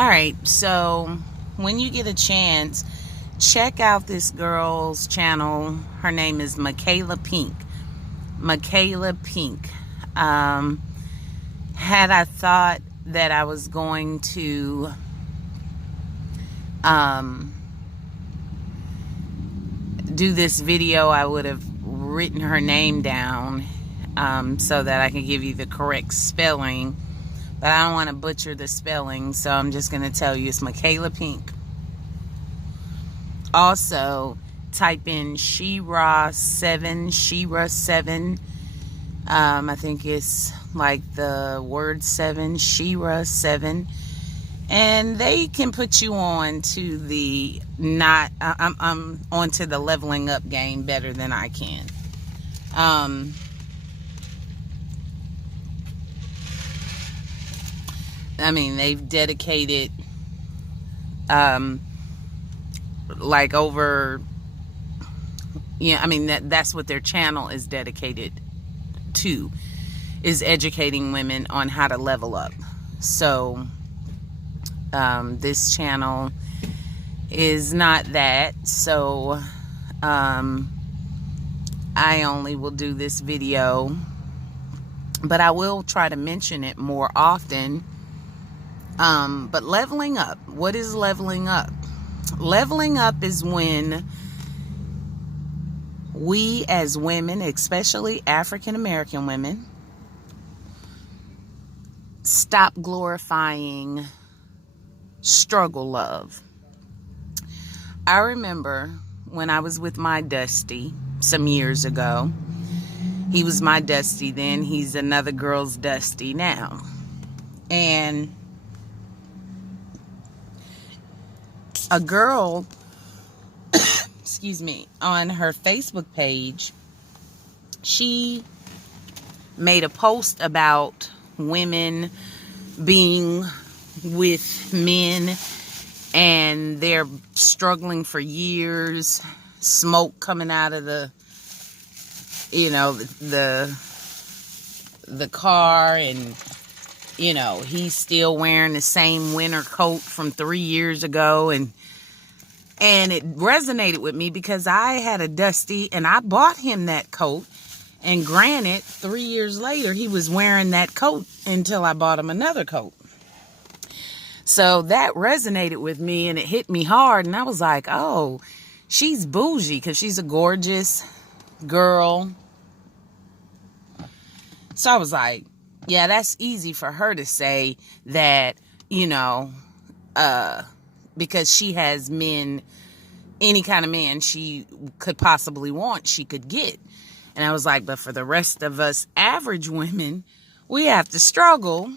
All right, so when you get a chance, check out this girl's channel. Her name is Michaela Pink. Michaela Pink. Had I thought that I was going to do this video, I would have written her name down so that I can give you the correct spelling. But I don't want to butcher the spelling, so I'm just going to tell you it's Michaela Pink. Also, type in She-Ra 7, She-Ra 7. I think it's like the word 7, She-Ra 7. And they can put you on to the I'm onto the leveling up game better than I can. I mean, they've dedicated like over, I mean, that's what their channel is dedicated to, is educating women on how to level up. So this channel is not that. So I only will do this video, but I will try to mention it more often. But leveling up, what is leveling up? Leveling up is when we as women, especially African American women, stop glorifying struggle love. I remember when I was with my Dusty some years ago. He was my Dusty then. He's another girl's Dusty now. And a girl, excuse me, on her Facebook page, she made a post about women being with men and they're struggling for years, smoke coming out of the car, and he's still wearing the same winter coat from 3 years ago, and it resonated with me because I had a Dusty and I bought him that coat, and granted 3 years later he was wearing that coat until I bought him another coat. So that resonated with me and it hit me hard, and I was like, oh, she's bougie because she's a gorgeous girl. So I was like, yeah, that's easy for her to say that, because she has men, any kind of man she could possibly want, she could get. And I was like, but for the rest of us average women, we have to struggle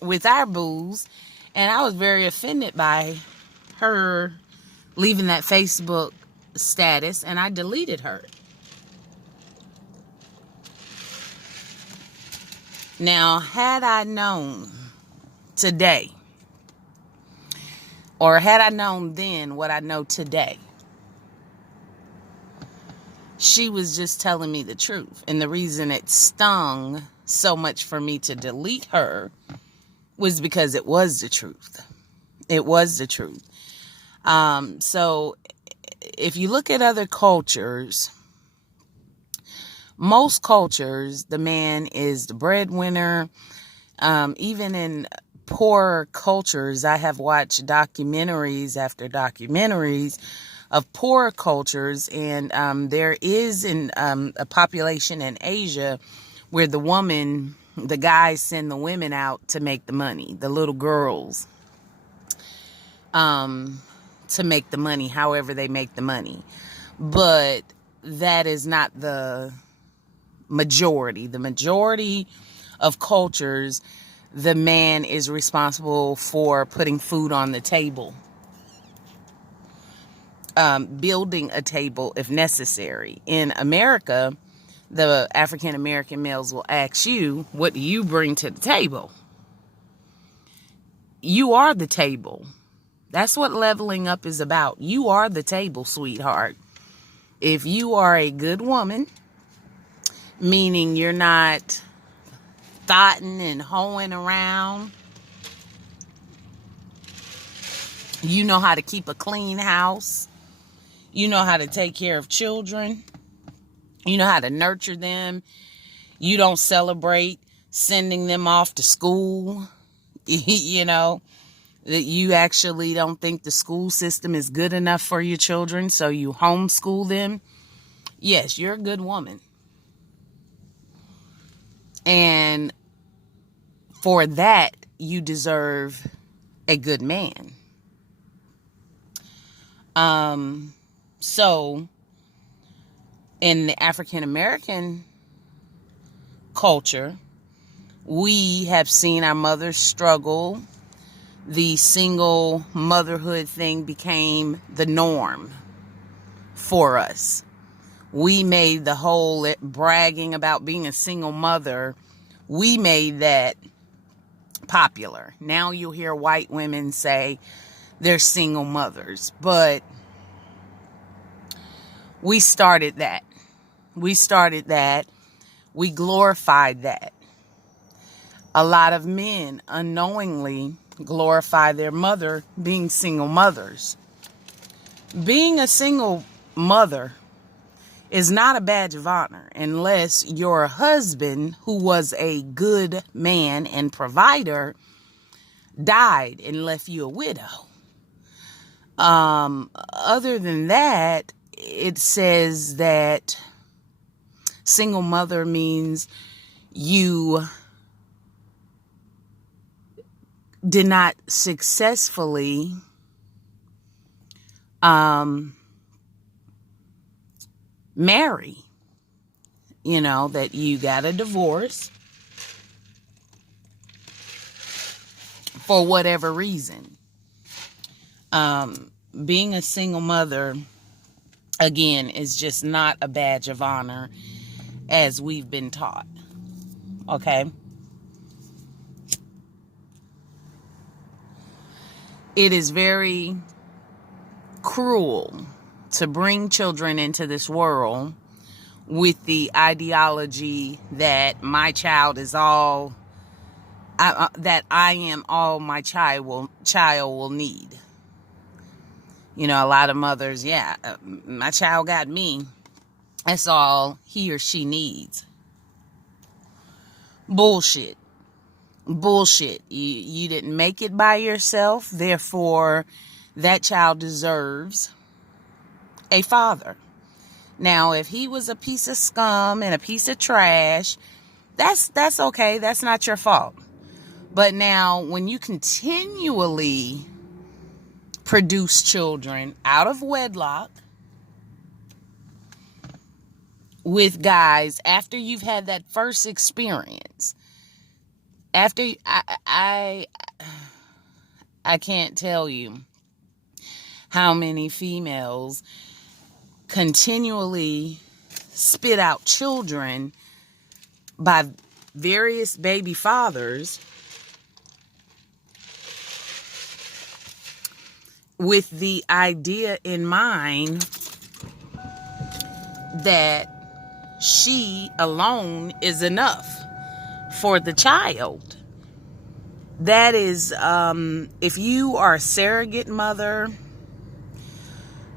with our booze. And I was very offended by her leaving that Facebook status, and I deleted her. Now, had I known today, or had I known then what I know today, she was just telling me the truth. And the reason it stung so much for me to delete her was because it was the truth. It was the truth. So if you look at other cultures, most cultures, the man is the breadwinner. Even in poorer cultures, I have watched documentaries after documentaries of poorer cultures, and there is a population in Asia where the guys send the women out to make the money, the little girls, to make the money, however they make the money. But that is not the majority. The majority of cultures, the man is responsible for putting food on the table, building a table if necessary. In America, the African American males will ask you, what do you bring to the table? You are the table. That's what leveling up is about. You are the table, sweetheart. If you are a good woman, meaning you're not thotting and hoeing around, You know how to keep a clean house. You know how to take care of children. You know how to nurture them. You don't celebrate sending them off to school. You know, that you actually don't think the school system is good enough for your children, so you homeschool them. Yes, you're a good woman. And for that, you deserve a good man. So in the African American culture, we have seen our mothers struggle. The single motherhood thing became the norm for us. We made the whole bragging about being a single mother, we made that popular. Now you'll hear white women say they're single mothers, but we started that. We started that. We glorified that. A lot of men unknowingly glorify their mother being single mothers. Being a single mother is not a badge of honor unless your husband, who was a good man and provider, died and left you a widow. Other than that, it says that single mother means you did not successfully marry. You know, that you got a divorce for whatever reason. Being a single mother, again, is just not a badge of honor as we've been taught. Okay? It is very cruel to bring children into this world with the ideology that my child is all, that I am all my child will need. You know, a lot of mothers, my child got me. That's all he or she needs. Bullshit. Bullshit. You didn't make it by yourself. Therefore, that child deserves a father. Now, if he was a piece of scum and a piece of trash, that's okay. That's not your fault. But now, when you continually produce children out of wedlock with guys after you've had that first experience, after I can't tell you how many females continually spit out children by various baby fathers with the idea in mind that she alone is enough for the child. That is, if you are a surrogate mother,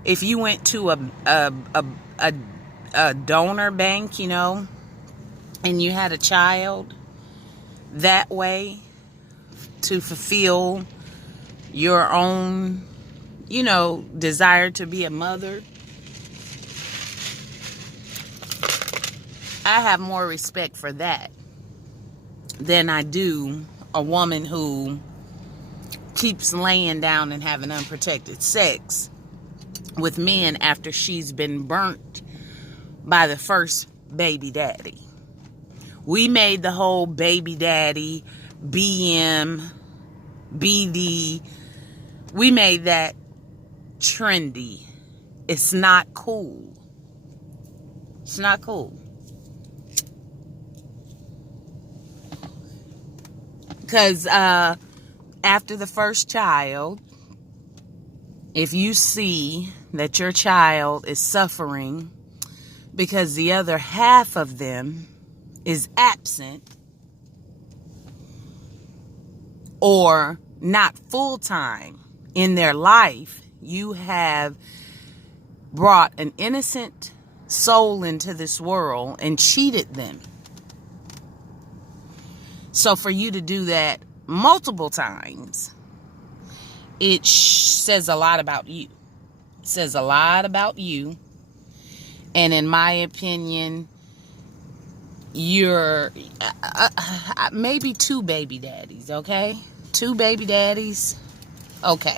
if you went to a donor bank, you know, and you had a child that way to fulfill your own, you know, desire to be a mother, I have more respect for that than I do a woman who keeps laying down and having unprotected sex with men after she's been burnt by the first baby daddy. We made the whole baby daddy, BM, BD, we made that trendy. It's not cool. It's not cool. Because after the first child, if you see that your child is suffering because the other half of them is absent or not full-time in their life, you have brought an innocent soul into this world and cheated them. So for you to do that multiple times, it says a lot about you. It says a lot about you. And in my opinion, you're maybe 2 baby daddies, okay? 2 baby daddies. Okay.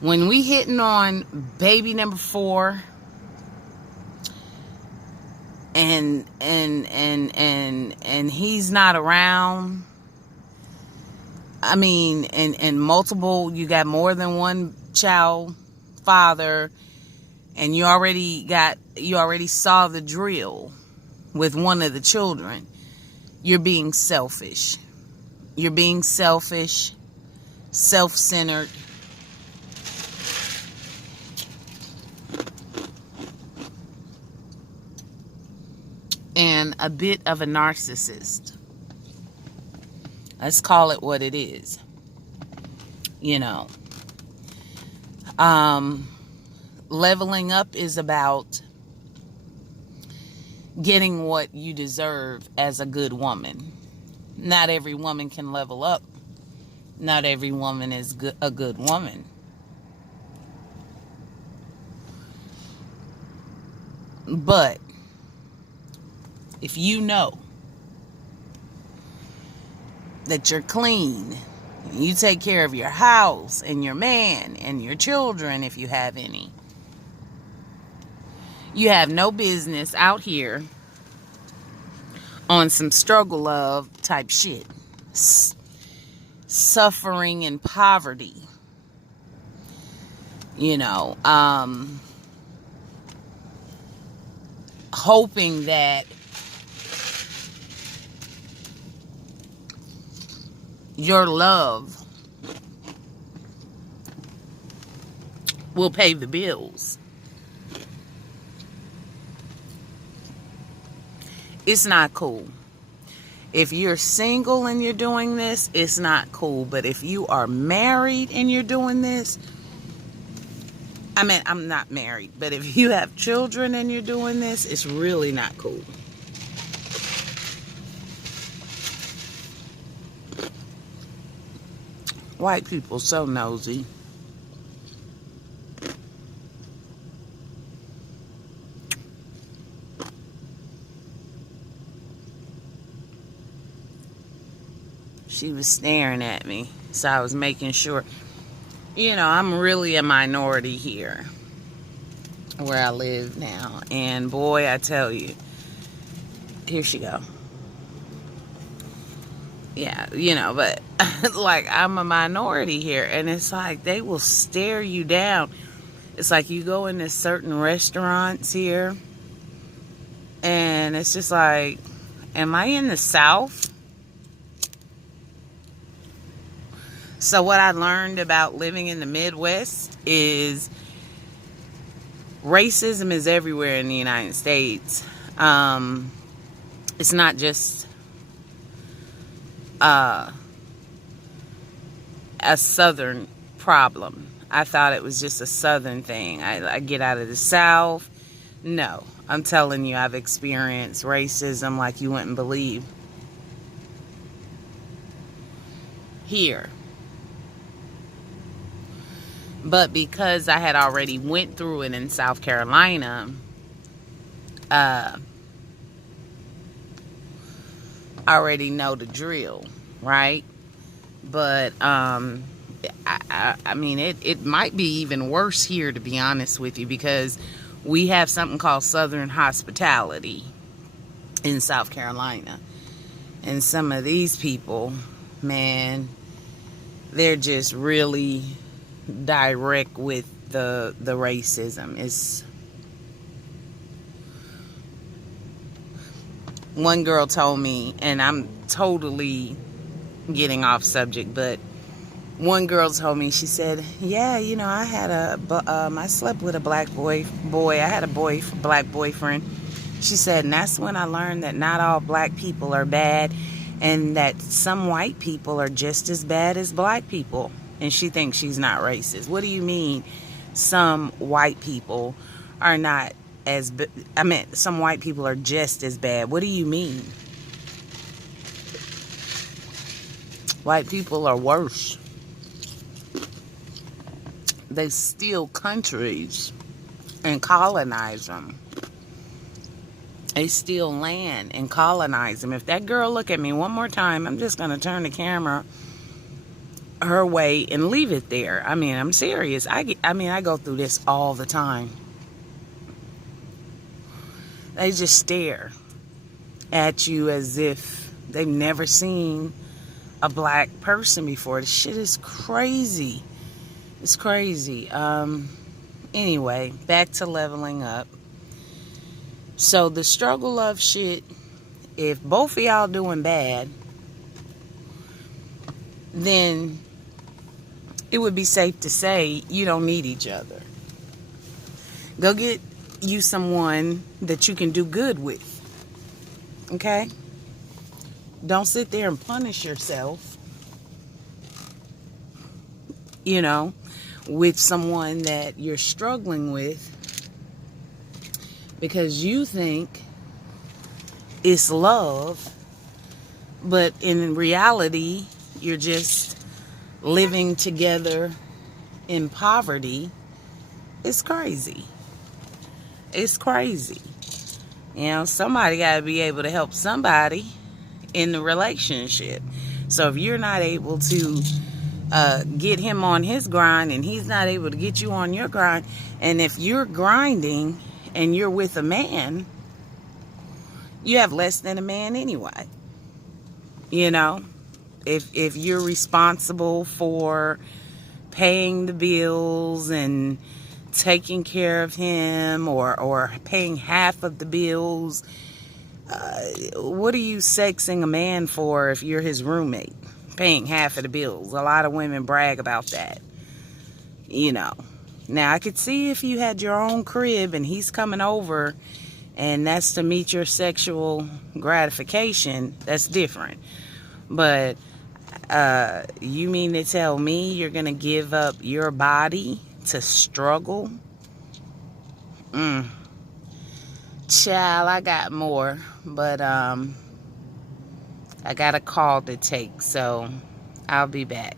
When we hitting on baby number 4, and he's not around, I mean, and multiple, you got more than one child father, and you already saw the drill with one of the children, you're being selfish. You're being selfish, self-centered. And a bit of a narcissist. Let's call it what it is. You know. Leveling up is about getting what you deserve as a good woman. Not every woman can level up. Not every woman is a good woman. But if you know that you're clean, and you take care of your house and your man and your children, if you have any, you have no business out here on some struggle love type shit. Suffering and poverty. You know, hoping that your love will pay the bills. It's not cool. If you're single and you're doing this, it's not cool. But if you are married and you're doing this, I mean, I'm not married, but if you have children and you're doing this, it's really not cool. White people so nosy. She was staring at me, so I was making sure. You know, I'm really a minority here where I live now. And boy, I tell you, here she go. Yeah, you know, but like, I'm a minority here, and it's like they will stare you down. It's like you go into certain restaurants here, and it's just like, am I in the South? So what I learned about living in the Midwest is racism is everywhere in the United States. It's not just a Southern problem. I thought it was just a Southern thing. I get out of the South. No, I'm telling you, I've experienced racism like you wouldn't believe. Here. But because I had already went through it in South Carolina, I already know the drill, right? But I mean, it might be even worse here, to be honest with you, because we have something called Southern hospitality in South Carolina. And some of these people, man, they're just really direct with the racism. It's one girl told me, and I'm totally getting off subject, but one girl told me, she said, yeah, you know, I had I slept with a black boy. I had a black boyfriend. She said, and that's when I learned that not all black people are bad, and that some white people are just as bad as black people. and she thinks she's not racist. What do you mean some white people are not I mean, some white people are just as bad? What do you mean? White people are worse. They steal countries and colonize them. They steal land and colonize them. If that girl look at me one more time, I'm just going to turn the camera her way and leave it there. I mean, I'm serious. I go through this all the time. They just stare at you as if they've never seen a black person before. This shit is crazy. It's crazy. Anyway, back to leveling up. So the struggle of shit, if both of y'all doing bad, then it would be safe to say you don't need each other. Go get you someone that you can do good with. Okay? Don't sit there and punish yourself, with someone that you're struggling with because you think it's love, but in reality, you're just living together in poverty. It's crazy. It's crazy. Somebody got to be able to help somebody in the relationship. So if you're not able to get him on his grind and he's not able to get you on your grind, and if you're grinding and you're with a man, you have less than a man anyway. If you're responsible for paying the bills and taking care of him, or paying half of the bills, what are you sexing a man for if you're his roommate? Paying half of the bills. A lot of women brag about that. Now I could see if you had your own crib and he's coming over and that's to meet your sexual gratification, that's different. But you mean to tell me you're gonna give up your body to struggle? Child, I got more, but I got a call to take, so I'll be back.